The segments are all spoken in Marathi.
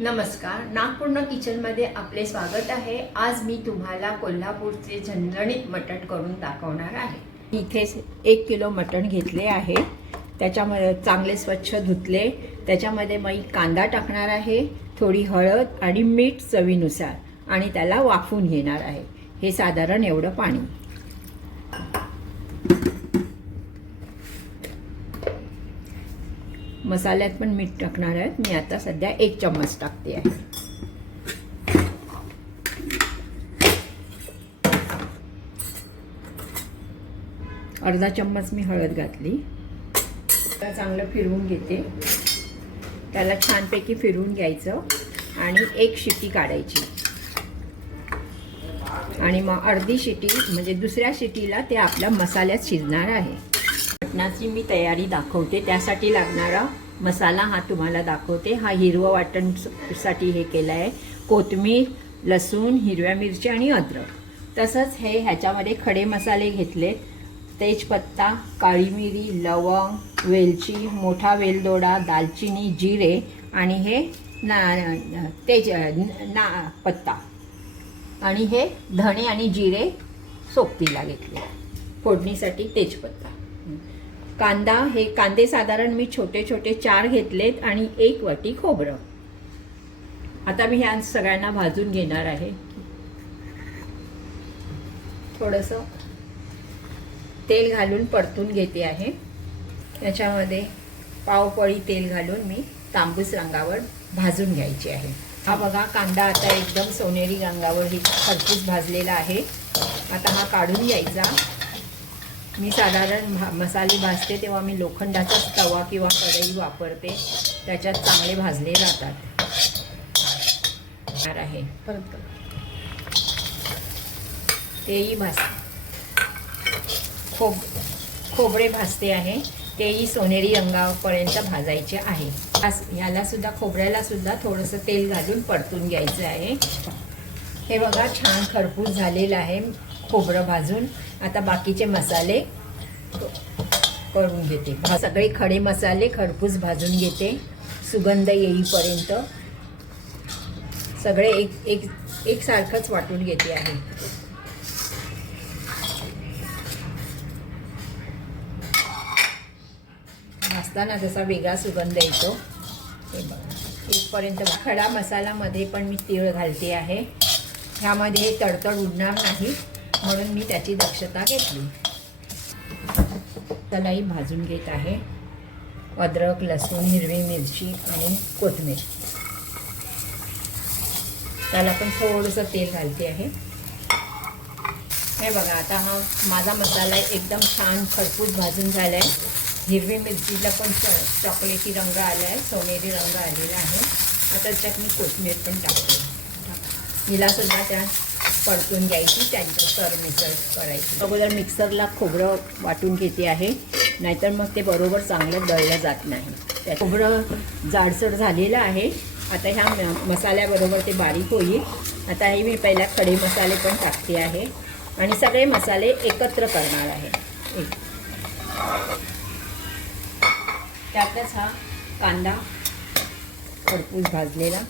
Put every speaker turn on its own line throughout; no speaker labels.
नमस्कार नागपूर्ण किचनमध्ये आपले स्वागत आहे. आज मी तुम्हाला कोल्हापूरचे झणझणीत मटण करून दाखवणार आहे. इथे एक किलो मटण घेतले आहे. त्याच्यामध्ये चांगले स्वच्छ धुतले. त्याच्यामध्ये मी कांदा टाकणार आहे थोडी हळद आणि मीठ चवीनुसार. आणि त्याला वाफून घेणार आहे. हे साधारण एवढं पाणी. मसाल्यात पण मीठ टाकणार आहेत. मी आता सध्या एक चम्मच टाकते आहे. अर्धा चम्मच मी हळद घातली. चांगलं फिरवून घेते. त्याला छानपैकी फिरवून घ्यायचं आणि एक शिटी काढायची. आणि मग अर्धी शिटी म्हणजे दुसऱ्या शिटीला ते आपल्या मसाल्यात शिजणार आहे. मटणाची मी तयारी दाखवते. त्यासाठी लागणारा मसाला हा तुम्हाला दाखवते. हा हिरवं वाटणसाठी हे केलं आहे कोथिंबीर लसूण हिरव्या मिरची आणि अद्रक. तसंच हे ह्याच्यामध्ये खडे मसाले घेतलेत. तेजपत्ता काळी मिरी लवंग वेलची मोठा वेलदोडा दालचिनी जिरे आणि हे ना तेज ना पत्ता. आणि हे धणे आणि जिरे सोपतीला घेतले फोडणीसाठी तेजपत्ता. कांदा हे कांदे साधारण मी छोटे छोटे चार घेतलेत आणि एक वाटी खोबरं. आता मी ह्या सगळ्यांना भाजून घेणार आहे. थोडंसं तेल घालून परतून घेते आहे. त्याच्यामध्ये पावपळी तेल घालून मी तांबूस रंगावर भाजून घ्यायची आहे. हा बघा कांदा आता एकदम सोनेरी रंगावर ही खरपूस भाजलेला आहे. आता हा काढून घ्यायचा. मी साधारण भा मसाले भाजते तेव्हा मी लोखंडाचाच तवा किंवा कढई वापरते. त्याच्यात चांगले भाजले जातात. आहे. परत तेही भाज खोब खोबरे भाजते आहे. तेही सोनेरी रंगापर्यंत भाजायचे आहे. याला सुद्धा खोबऱ्याला सुद्धा थोडंसं तेल घालून परतून घ्यायचं आहे. हे बघा छान खरपूस झालेलं आहे खोबरं भाजून. आता बाकीचे मसाले करून घेते. सगळे खडे मसाले खडपूस भाजून घेते. सुगंध येईपर्यंत. सगळे एक एक एकसारखंच वाटून घेते आहे. भाजताना जसा वेगळा सुगंध येतो. हे बघा. इथपर्यंत खडा मसालामध्ये पण मी तीळ घालते आहे. ह्यामध्ये तडतड उडणार नाही. म्हणून मी त्याची दक्षता घेतली. त्यालाही भाजून घेत आहे. अद्रक लसूण हिरवी मिरची आणि कोथमीर. त्याला पण थोडंसं तेल घालते आहे. हे बघा आता हा माझा मसाला एकदम छान खरपूस भाजून झाला आहे हिरवी मिरचीला पण चॉकलेटी रंग आला आहे सोनेरी रंग आलेला आहे. आता त्याच्यात मी कोथमीर पण टाकते. हिला सुद्धा त्या परतून घ्यायची त्यांचं सर मिसळ करायची. अगोदर मिक्सरला खोबरं वाटून घेते आहे. नाहीतर मग ते बरोबर चांगलं दळलं जात नाही. त्या खोबरं जाडसर झालेलं आहे. आता ह्या मसाल्याबरोबर ते बारीक होईल. आता हे मी पहिल्या खडे मसाले पण टाकते आहे. आणि सगळे मसाले एकत्र करणार आहे. एक त्यातच हा कांदा खरपूस भाजलेला.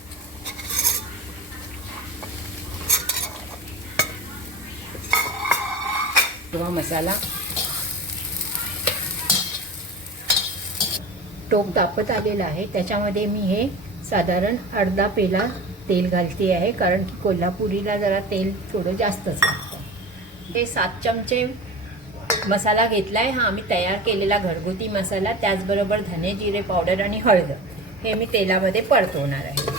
किंवा मसाला. टोप दापत आलेला आहे. त्याच्यामध्ये मी हे साधारण अर्धा पेला तेल घालते आहे कारण की कोल्हापुरीला जरा तेल थोडं जास्तच लागतं. हे सात चमचे मसाला घेतला आहे हा आम्ही तयार केलेला घरगुती मसाला त्याचबरोबर धने जिरे पावडर आणि हळद. हे मी तेलामध्ये परतवणार आहे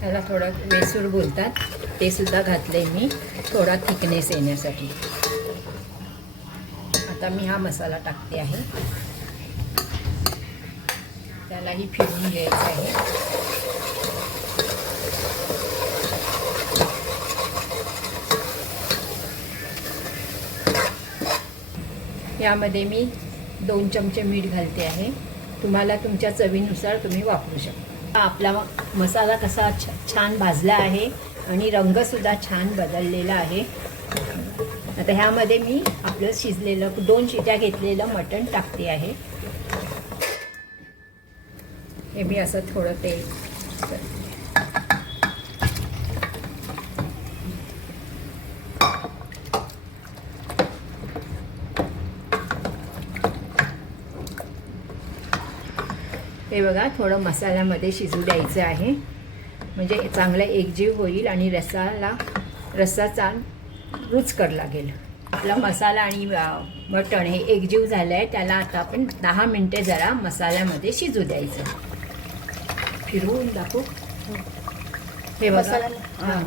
त्याला थोडं वेसूर बोलतात ते सुद्धा घातले मी थोडा थिकनेस येण्यासाठी. आता मी हा मसाला टाकते आहे. त्यालाही फिरून घ्यायचं आहे. यामध्ये मी दोन चमचे मीठ घालते आहे. तुम्हाला तुमच्या चवीनुसार तुम्ही वापरू शकता. आपला मसाला कसा छ छान भाजला आहे आणि रंगसुद्धा छान बदललेला आहे. आता ह्यामध्ये मी आपलं शिजलेलं दोन शिट्या घेतलेलं मटण टाकते आहे. हे मी असं थोडं तेल हे बघा थोडं मसाल्यामध्ये शिजू द्यायचं आहे. म्हणजे चांगला एकजीव होईल आणि रसाला रस्सा चांग रुचकर लागेल. आपला मसाला आणि मटण हे एकजीव झालं आहे त्याला आता आपण दहा मिनटे जरा मसाल्यामध्ये शिजू द्यायचं. फिरवून दाखवू. हे
मसाला-
हां.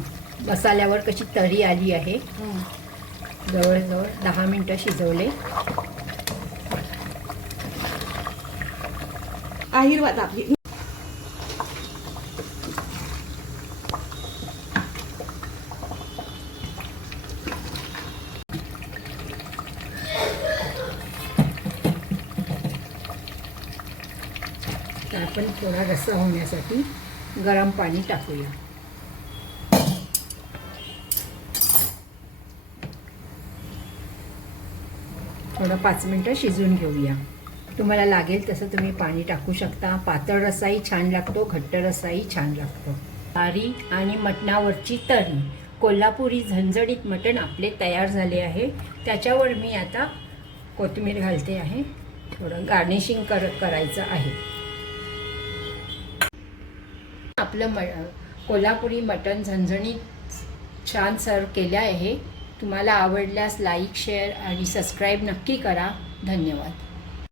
मसाल्यावर कशी तरी आली आहे. जवळजवळ दहा मिनटं शिजवले.
आशीर्वाद आपली
तर आपण थोडा रस्सा होण्यासाठी गरम पाणी टाकूया. थोडं पाच मिनटं शिजून घेऊया. तुम्हाला लागेल तसं तुम्ही पाणी टाकू शकता. पातळ रसाही छान लागतो घट्ट रसाही छान लागतो. तारी आणि मटणावरची तरी कोल्हापुरी झणझणीत मटण आपले तयार झाले आहे. त्याच्यावर मी आता कोथिंबीर घालते आहे. थोडं गार्निशिंग कर करायचं आहे. आपलं म कोल्हापुरी मटण झणझणीत छान सर्व केलं आहे. तुम्हाला आवडल्यास लाईक शेअर आणि सबस्क्राईब नक्की करा. धन्यवाद.